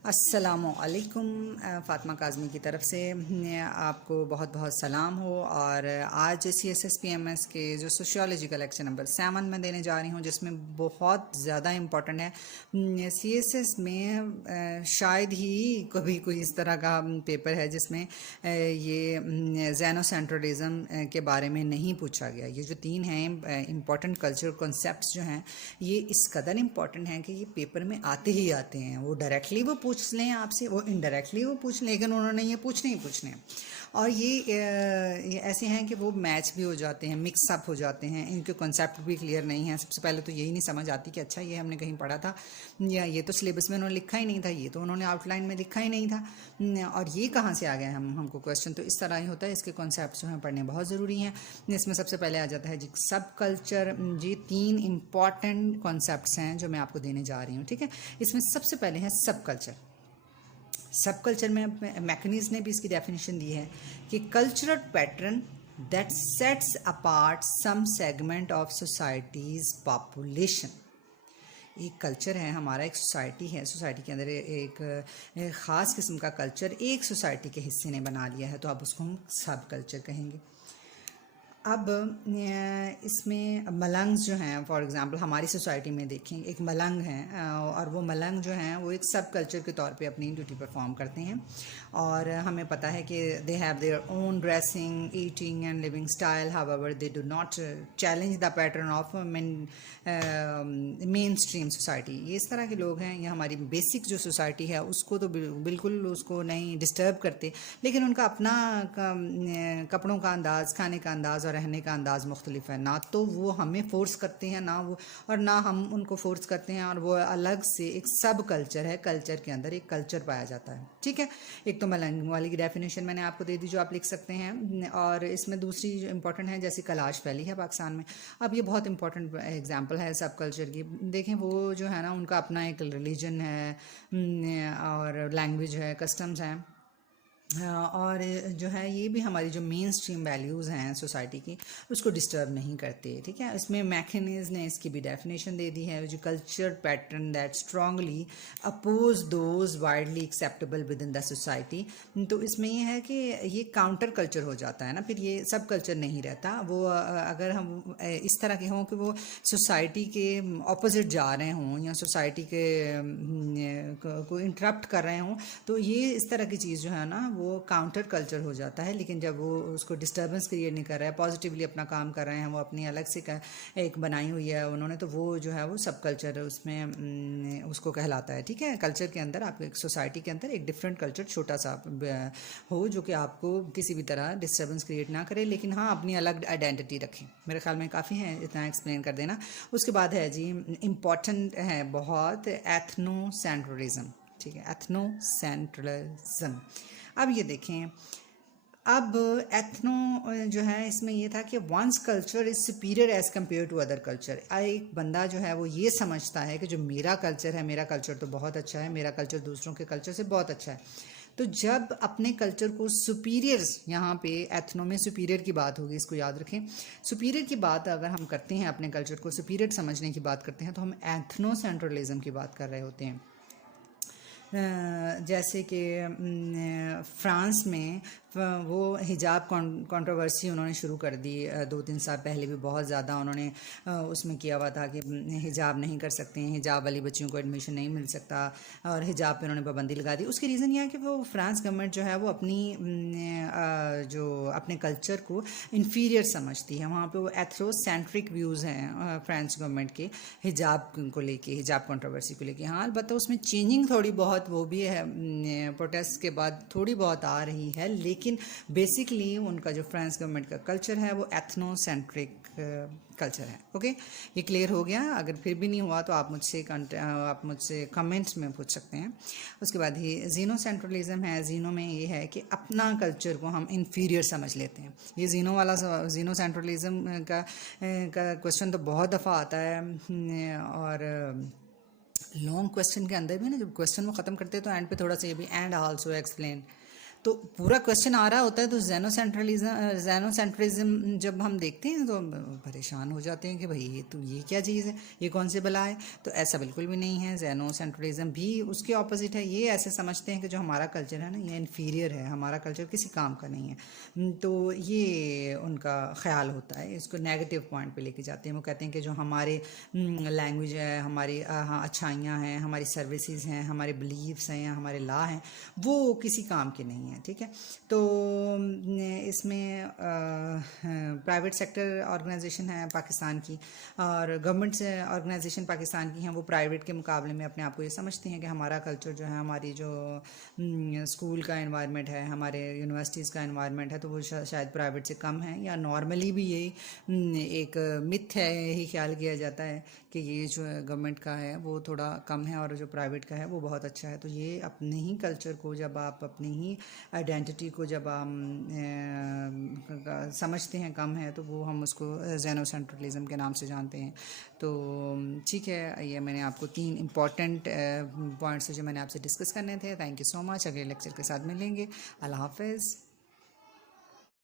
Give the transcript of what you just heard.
अस्सलामुअलैकुम। फ़ातिमा काज़मी की तरफ से आपको बहुत बहुत सलाम हो। और आज CSSPMS के जो सोशियोलॉजी का लेक्चर नंबर 7 में देने जा रही हूँ, जिसमें बहुत ज़्यादा इम्पोर्टेंट है। CSS में शायद ही कभी कोई इस तरह का पेपर है जिसमें ये ज़ेनोसेंट्रलिज़म के बारे में नहीं पूछा गया। ये जो 3 हैं इम्पॉर्टेंट कल्चर कॉन्सेप्ट्स जो हैं, ये इस कदर इम्पॉर्टेंट हैं कि ये पेपर में आते ही आते हैं। वो डायरेक्टली वो पूछ लें आपसे, वो इनडायरेक्टली वो पूछ लें, लेकिन उन्होंने ये पूछने ही पूछने हैं। और ये ऐसे हैं कि वो मैच भी हो जाते हैं, मिक्स अप हो जाते हैं, इनके कॉन्सेप्ट भी क्लियर नहीं है। सबसे पहले तो यही नहीं समझ आती कि अच्छा ये हमने कहीं पढ़ा था, या ये तो सिलेबस में उन्होंने लिखा ही नहीं था, ये तो उन्होंने आउटलाइन में लिखा ही नहीं था, और ये कहाँ से आ गया हमको क्वेश्चन। तो इस तरह ही होता है। इसके कॉन्सेप्ट जो हैं पढ़ने बहुत ज़रूरी हैं। इसमें सबसे पहले आ जाता है जी सब कल्चर। जी 3 इम्पॉर्टेंट कॉन्सेप्ट्स हैं जो मैं आपको देने जा रही हूँ, ठीक है। इसमें सबसे पहले है सब कल्चर। सब कल्चर में मैकनीज़ ने भी इसकी डेफिनेशन दी है कि cultural pattern that sets apart some segment of societies population. एक कल्चर है हमारा, एक सोसाइटी है, सोसाइटी के अंदर एक ख़ास किस्म का कल्चर एक सोसाइटी के हिस्से ने बना लिया है, तो अब उसको हम सब कल्चर कहेंगे। अब इसमें मलंग्स जो हैं, फॉर एग्ज़ाम्पल हमारी सोसाइटी में देखें एक मलंग हैं, और वो मलंग जो हैं वो एक सब कल्चर के तौर पे अपनी ड्यूटी परफॉर्म करते हैं। और हमें पता है कि they have their own dressing, eating and living style, however they do not challenge the pattern of main stream society. ये इस तरह के लोग हैं, ये हमारी बेसिक जो सोसाइटी है उसको तो बिल्कुल उसको नहीं डिस्टर्ब करते, लेकिन उनका अपना कपड़ों का अंदाज़, खाने का अंदाज़ और रहने का अंदाज़ मुख्तलिफ है। ना तो वो हमें फ़ोर्स करते हैं, ना वो, और ना हम उनको फ़ोर्स करते हैं। और वो अलग से एक सब कल्चर है, कल्चर के अंदर एक कल्चर पाया जाता है, ठीक है। एक तो मलंग वाली की डेफिनेशन मैंने आपको दे दी जो आप लिख सकते हैं। और इसमें दूसरी जो इम्पोर्टेंट है, जैसे कलाश फैली है पाकिस्तान में। अब ये बहुत इंपॉर्टेंट एग्जाम्पल है सब कल्चर की। देखें वो जो है ना, उनका अपना एक रिलीजन है और लैंग्वेज है, कस्टम्स हैं, और जो है ये भी हमारी जो मेन स्ट्रीम वैल्यूज़ हैं सोसाइटी की उसको डिस्टर्ब नहीं करते, ठीक है। इसमें मैकेनिज़ ने इसकी भी डेफिनेशन दे दी है, जो culture pattern that strongly oppose those widely acceptable within the society. तो इसमें ये है कि ये काउंटर कल्चर हो जाता है ना, फिर ये सब कल्चर नहीं रहता। वो अगर हम इस तरह के हों कि वो सोसाइटी के ऑपोजिट जा रहे हों या सोसाइटी के को इंटरप्ट कर रहे हों, तो ये इस तरह की चीज़ जो है ना वो काउंटर कल्चर हो जाता है। लेकिन जब वो उसको डिस्टर्बेंस क्रिएट नहीं कर रहा है, पॉजिटिवली अपना काम कर रहे हैं, वो अपनी अलग से एक बनाई हुई है उन्होंने, तो वो जो है वो सब कल्चर उसमें उसको कहलाता है, ठीक है। कल्चर के अंदर आप एक सोसाइटी के अंदर एक डिफरेंट कल्चर छोटा सा हो जो कि आपको किसी भी तरह डिस्टर्बेंस क्रिएट ना करे, लेकिन हाँ अपनी अलग आइडेंटिटी रखें। मेरे ख्याल में काफ़ी है इतना एक्सप्लेन कर देना। उसके बाद है जी इम्पॉर्टेंट है बहुत एथनोसेंट्रलिज्म, ठीक है, एथनोसेंट्रलिज्म। अब ये देखें, अब एथनो जो है इसमें ये था कि one's culture is superior as compared to other culture. एक बंदा जो है वो ये समझता है कि जो मेरा कल्चर है, मेरा कल्चर तो बहुत अच्छा है, मेरा कल्चर दूसरों के कल्चर से बहुत अच्छा है। तो जब अपने कल्चर को सुपीरियर, यहाँ पे एथनो में सुपीरियर की बात होगी, इसको याद रखें। सुपीरियर की बात अगर हम करते हैं, अपने कल्चर को सुपीरियर समझने की बात करते हैं, तो हम एथनोसेंट्रलिज्म की बात कर रहे होते हैं। जैसे कि फ्रांस में वो हिजाब कंट्रोवर्सी उन्होंने शुरू कर दी 2-3 साल पहले भी। बहुत ज़्यादा उन्होंने उसमें किया हुआ था कि हिजाब नहीं कर सकते हैं, हिजाब वाली बच्चियों को एडमिशन नहीं मिल सकता, और हिजाब पे उन्होंने पाबंदी लगा दी। उसकी रीज़न यह है कि वो फ्रांस गवर्नमेंट जो है वो अपनी जो अपने कल्चर को इन्फीरियर समझती है। वहाँ पे वो एथ्रोसेंट्रिक व्यूज़ हैं फ्रांस गवर्नमेंट के हिजाब को लेके, हिजाब कंट्रोवर्सी को लेके। हाँ अलबत्ता उसमें चेंजिंग थोड़ी बहुत वो भी है, प्रोटेस्ट के बाद थोड़ी बहुत आ रही है, लेकिन बेसिकली उनका जो फ्रांस गवर्नमेंट का कल्चर है वो एथनोसेंट्रिक कल्चर है। ओके, ये क्लियर हो गया। अगर फिर भी नहीं हुआ तो आप मुझसे कमेंट्स में पूछ सकते हैं। उसके बाद ही जीनोसेंट्रलिज्म है। जीनो में ये है कि अपना कल्चर को हम इन्फीरियर समझ लेते हैं। ये जीनोसेंट्रलिज्म का क्वेश्चन तो बहुत दफ़ा आता है, और लॉन्ग क्वेश्चन के अंदर भी ना जब क्वेश्चन वो ख़त्म करते हैं तो एंड पे थोड़ा सा ये भी एंड आल्सो एक्सप्लेन, तो पूरा क्वेश्चन आ रहा होता है, तो जेनोसेंट्रिज्म जब हम देखते हैं तो परेशान हो जाते हैं कि भाई ये क्या चीज़ है, ये कौन से बला है। तो ऐसा बिल्कुल भी नहीं है, जेनोसेंट्रिज्म भी उसके ऑपोजिट है। ये ऐसे समझते हैं कि जो हमारा कल्चर है ना, ये इन्फीरियर है, हमारा कल्चर किसी काम का नहीं है। तो ये उनका ख्याल होता है, इसको नेगेटिव पॉइंट पे लेके जाते हैं। वो कहते हैं कि जो हमारे लैंग्वेज है, हमारी अच्छाइयाँ हैं, हमारी सर्विसेज हैं, हमारे बिलीव्स हैं, हमारे लॉ हैं, वो किसी काम के नहीं हैं। ठीक है, तो इसमें प्राइवेट सेक्टर ऑर्गेनाइजेशन है पाकिस्तान की और गवर्नमेंट से ऑर्गेनाइजेशन पाकिस्तान की हैं, वो प्राइवेट के मुकाबले में अपने आप को ये समझते हैं कि हमारा कल्चर जो है, हमारी जो स्कूल का एनवायरनमेंट है, हमारे यूनिवर्सिटीज़ का एनवायरनमेंट है, तो वो शायद प्राइवेट से कम है, या नॉर्मली भी यही एक मिथ है, यही ख्याल किया जाता है कि ये जो गवर्नमेंट का है वो थोड़ा कम है और जो प्राइवेट का है वो बहुत अच्छा है। तो ये अपने ही कल्चर को, जब आप अपनी ही आइडेंटिटी को जब हम समझते हैं कम है, तो वो हम उसको जेनोसेंट्रलिज्म के नाम से जानते हैं। तो ठीक है, ये मैंने आपको 3 इम्पॉर्टेंट पॉइंट्स जो मैंने आपसे डिस्कस करने थे। Thank you so much. अगले लेक्चर के साथ मिलेंगे। अल्लाह हाफ़िज़।